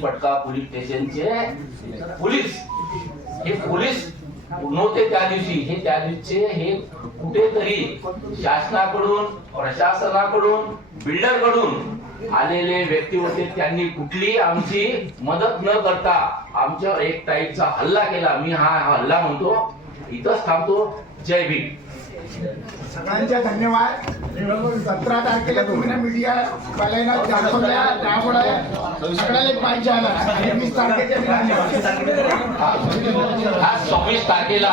पटका पोलीस स्टेशनचे. पोलीस. हे पोलीस नव्हते त्या दिवशी. हे त्या दिवशीचे हे कुठेतरी शासनाकडून प्रशासनाकडून बिल्डरकडून आलेले व्यक्ती होते. त्यांनी कुठली आमची मदत न करता आमच्या एक टाईपचा हल्ला केला. मी हा हल्ला म्हणतो. इथंच थांबतो. जय भीम. सगळ्यांच्या धन्यवाद. सतरा तारखेला तुम्ही मीडिया वाल्यांना दाखवल्या त्यामुळे सगळ्याला पाहिजे आला. वीस तारखेच्या आज सव्वीस तारखेला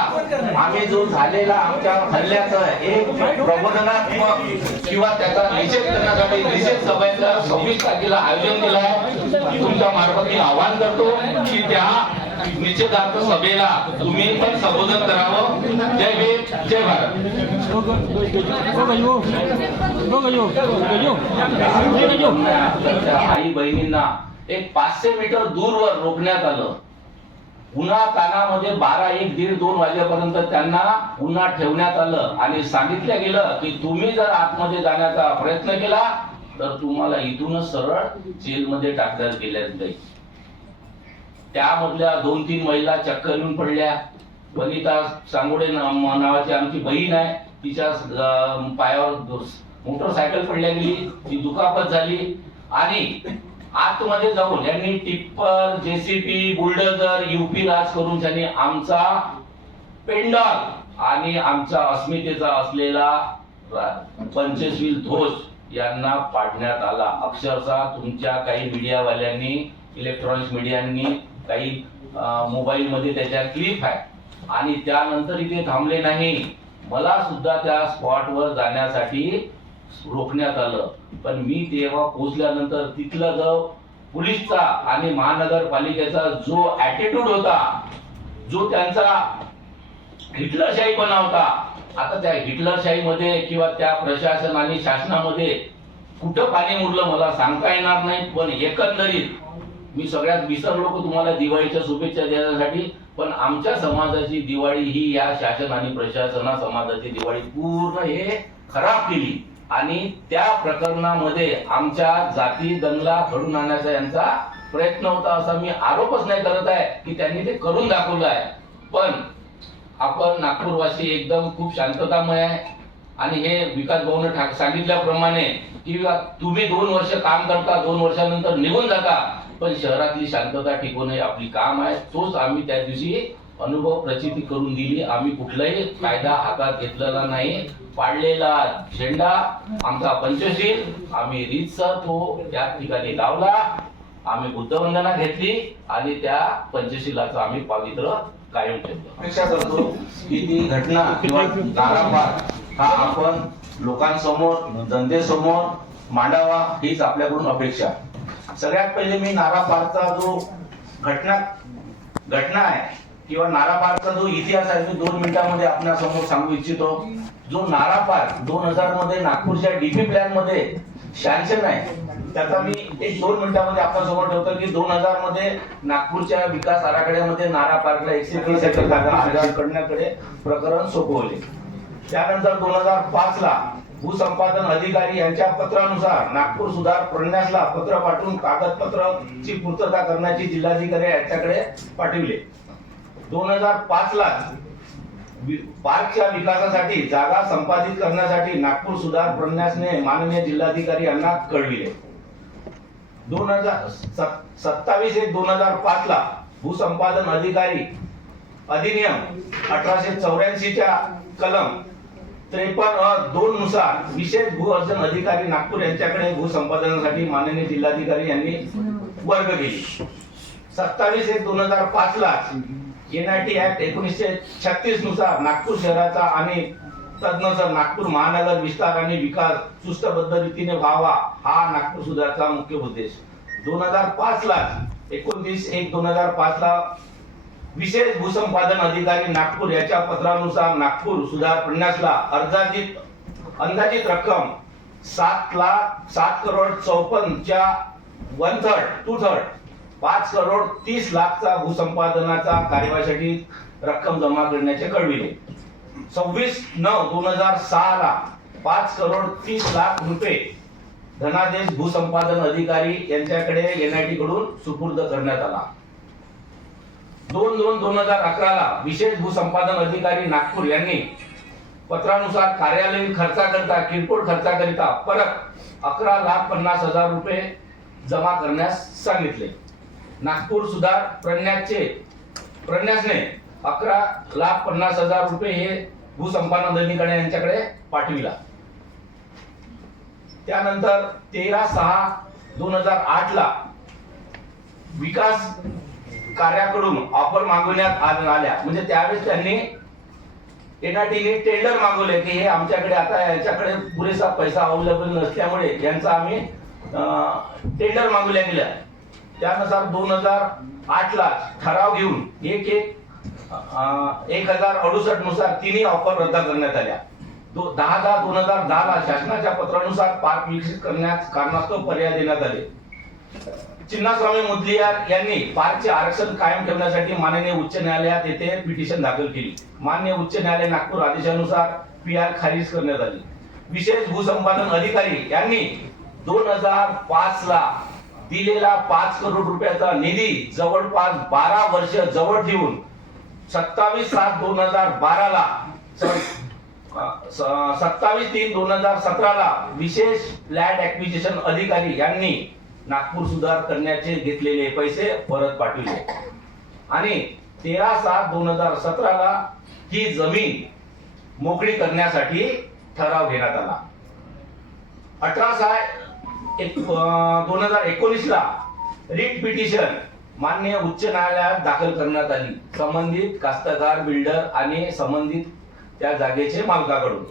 आम्ही जो झालेला आमच्या हल्ल्याचं एक प्रबोधनात्मक किंवा त्याचा निषेध करण्यासाठी निषेध सभेचं सव्वीस तारखेला आयोजन केलं आहे. तुमच्या मार्फत मी आवाहन करतो की त्या निषेधार्थ सभेला तुम्ही पण संबोधन करावं. जय भीम जय भारत. आई बहिणींना एक पाचशे मीटर दूरवर रोखण्यात आलं. उन्हा तानामध्ये बारा एक दीड दोन वाजेपर्यंत त्यांना पुन्हा ठेवण्यात आलं आणि सांगितलं गेलं की तुम्ही जर आतमध्ये जाण्याचा प्रयत्न केला तर तुम्हाला इथूनच सरळ जेलमध्ये टाकण्यात गेल्यात जाईल. त्यामधल्या दोन तीन महिला चक्कर येऊन पडल्या. वनिता सांगोडे नावाची आमची बहीण आहे. तिच्या पायावर मोटरसायकल पडल्या गेली. ती दुखापत झाली. आणि आतमध्ये जाऊन यांनी टिप्पर जेसीबी बुलडोजर युपी राज करून त्यांनी आमचा पेंडॉल आणि आमचा अस्मितेचा असलेला पंचशील ध्वज यांना पाडण्यात आला. अक्षरशः तुमच्या काही मीडियावाल्यांनी इलेक्ट्रॉनिक्स मीडियांनी काही मोबाईल मध्ये त्याच्या क्लिप आहे आणि त्यानंतर इथे थांबले नाही. मला सुद्धा त्या स्पॉटवर जाण्यासाठी रोखण्यात आलं. पण मी तेव्हा पोहोचल्यानंतर तिथला जो पोलीसचा आणि महानगरपालिकेचा जो ऍटिट्यूड होता जो त्यांचा हिटलरशाहीपणा होता आता त्या हिटलरशाहीमध्ये किंवा त्या प्रशासन आणि शासनामध्ये कुठं पाणी मुरलं मला सांगता येणार नाही. पण एकंदरीत मी सगळ्यात विसरलो की तुम्हाला दिवाळीच्या शुभेच्छा देण्यासाठी पण आमच्या समाजाची दिवाळी ही या शासन आणि प्रशासना समाजाची दिवाळी पूर्ण हे खराब केली. आणि त्या प्रकरणामध्ये आमच्या जाती दंगला घडून आणण्याचा यांचा प्रयत्न होता असा मी आरोपच नाही करत आहे की त्यांनी ते करून दाखवलं आहे. पण आपण नागपूरवासी एकदम खूप शांततामय आहे. आणि हे विकास भाऊने ठाक सांगितल्याप्रमाणे की तुम्ही दोन वर्ष काम करता दोन वर्षानंतर निघून जाता. पण शहरातली शांतता टिकवणं हे आपली काम आहे. तोच आम्ही त्या दिवशी अनुभव प्रचिती करून दिली. आम्ही कुठलाही कायदा हातात घेतलेला नाही. पाडलेला झेंडा आमचा पंचशील. आम्ही रीतसर तो त्या ठिकाणी लावला. आम्ही बुद्धवंदना घेतली आणि त्या पंचशिलाचं आम्ही पावित्र्य कायम ठेवलं. अपेक्षा करतो की ती घटना किंवा हा आपण लोकांसमोर जनतेसमोर मांडावा हीच आपल्याकडून अपेक्षा. सगळ्यात पहिले मी नारापारचा जो घटना घटना आहे किंवा नारापारचा जो इतिहास आहे तो दोन मिनिटांमध्ये आपल्यासमोर सांगू इच्छितो. जो नारापार दोन हजारमध्ये नागपूरच्या डीपी प्लॅनमध्ये शांशन आहे त्याचा मी एक दोन मिनिटांमध्ये आपण समोर ठेवतो की दोन हजारमध्ये नागपूरच्या विकास आराखड्यामध्ये नारा पार्कला एकशे तीस एकर जागा करण्याकडे प्रकरण सोपवले त्यानंतर दोन हजार पाच ला भूसंपादन अधिकारी यांच्या पत्रानुसार नागपूर सुधार प्रन्यासला पत्र पाठवून कागदपत्राची पूर्तता करण्याची जिल्हाधिकारी यांच्याकडे पाठविले. दोन हजार पाच ला पार्कच्या विकासासाठी जागा संपादित करण्यासाठी नागपूर सुधार प्रन्यासने माननीय जिल्हाधिकारी यांना कळविले. दोन हजार सत्तावीस एक दोन हजार पाच ला भूसंपादन अधिकारी अधिनियम अठराशे चौऱ्याऐंशीच्या कलम त्रेपन्न अ दोन नुसार विशेष भू अर्जन अधिकारी नागपूर यांच्याकडे भूसंपादनासाठी माननीय जिल्हाधिकारी यांनी वर्ग केली. सत्तावीस एक दोन हजार पाच ला एनआयटी ऍक्ट एकोणीसशे छत्तीसनुसार नागपूर शहराचा आणि तदनुसार नागपूर महानगर विस्तार आणि विकास सुस्तबद्ध रीतीने व्हावा हा नागपूर सुधारचा मुख्य उद्देश. दोन हजार पाच ला एकोणतीस एक दोन हजार पाच ला विशेष भूसंपादन अधिकारी नागपूर याच्या पत्रानुसार नागपूर सुधार प्रन्यासला अर्जाचित अंदाजित रक्कम सात लाख सात करोड चौपन्नच्या वन थर्ड टू थर्ड पाच करोड तीस लाखचा भूसंपादनाचा कार्यवाहीसाठी रक्कम जमा करण्याचे कळविले. सव्वीस नऊ दोन हजार सहा ला पाच करोड तीस लाख रुपये धनादेश भूसंपादन अधिकारी यांच्याकडे एनआयटी कडून सुपूर्द करण्यात आला. दोन दोन दोन हजार अकराला विशेष भूसंपादन अधिकारी नागपूर यांनी पत्रानुसार कार्यालयीन खर्चाकरिता किरकोळ खर्चाकरिता परत अकरा लाख पन्नास हजार रुपये जमा करण्यास सांगितले. नागपूर सुधार प्रन्यासचे प्रण्यासने अकरा लाख पन्नास हजार रुपये हे भूसंपादन अधिकारी यांच्याकडे पाठविला. त्यानंतर तेरा सहा दोन हजार आठ ला विकास कार्याकडून ऑफर मागवण्यात आल्या. म्हणजे त्यावेळेस त्यांनी एनआरटीने टेंडर मागवले की हे आमच्याकडे आता याच्याकडे पुरेसा पैसा अवेलेबल नसल्यामुळे यांचा आम्ही टेंडर मागवल्या गेल्या. त्यानुसार दोन हजार आठ ला ठराव घेऊन एक एक एक हजार अडुसष्टनुसार तिन्ही ऑफर रद्द करण्यात आल्या. दहा दहा दोन हजार दहा ला शासनाच्या पत्रानुसार पार्क विकसित करण्यास कारणास्तव पर्याय देण्यात आले. चिन्नास्वामी मुदलियार यांनी पारचे आरक्षण कायम ठेवण्यासाठी माननीय उच्च न्यायालयात येथे पिटिशन दाखल केली. मान्य उच्च न्यायालय नागपूर आदेशानुसार पी आर खारिज करण्यात आली. विशेष भूसंपादन अधिकारी यांनी दोन हजार पाच ला दिलेला पाच करोड रुपयाचा निधी जवळपास बारा वर्ष जवळ ठेवून सत्तावीस सात दोन हजार बारा ला सत्तावीस तीन दोन हजार सतरा ला विशेष लँड ऍक्विजिशन अधिकारी यांनी नागपूर सुधार करण्याचे घेतलेले पैसे परत पाठविले. आणि तेरा सात दोन हजार सतराला ही जमीन मोकळी करण्यासाठी ठराव घेण्यात आला. अठरा सहा एक दोन हजार एकोणीसला रिट पिटिशन मान्य उच्च न्यायालयात दाखल करण्यात आली. संबंधित कास्तकार बिल्डर आणि संबंधित त्या जागेचे मालकाकडून.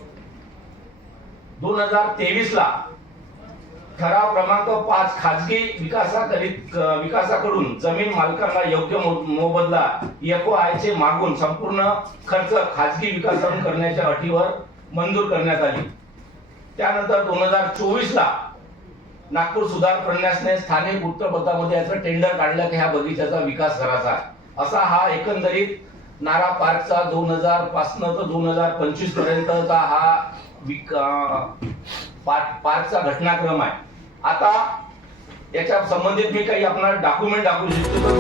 दोन हजार तेवीस ला ठराव क्रमांक पाच खाजगी विकासाकरित विकासाकडून जमीन मालकांना योग्य मो- मोबदला एफओ आयचे मागून संपूर्ण खर्च खाजगी विकासाकडून करण्याच्या अटीवर मंजूर करण्यात आली. त्यानंतर दोन हजार चोवीस ला नागपूर सुधार प्रन्यासने स्थानिक वृत्तपत्रामध्ये याचं टेंडर काढलं की ह्या बगीचाचा विकास करायचा असा हा एकंदरीत नारा पार्कचा दोन हजार पासनं तर दोन हजार पंचवीस पर्यंतचा हा विका पार्कचा घटनाक्रम आहे. आता याच्या संबंधित मी काही आपल्याला डॉक्युमेंट दाखवू शकतो.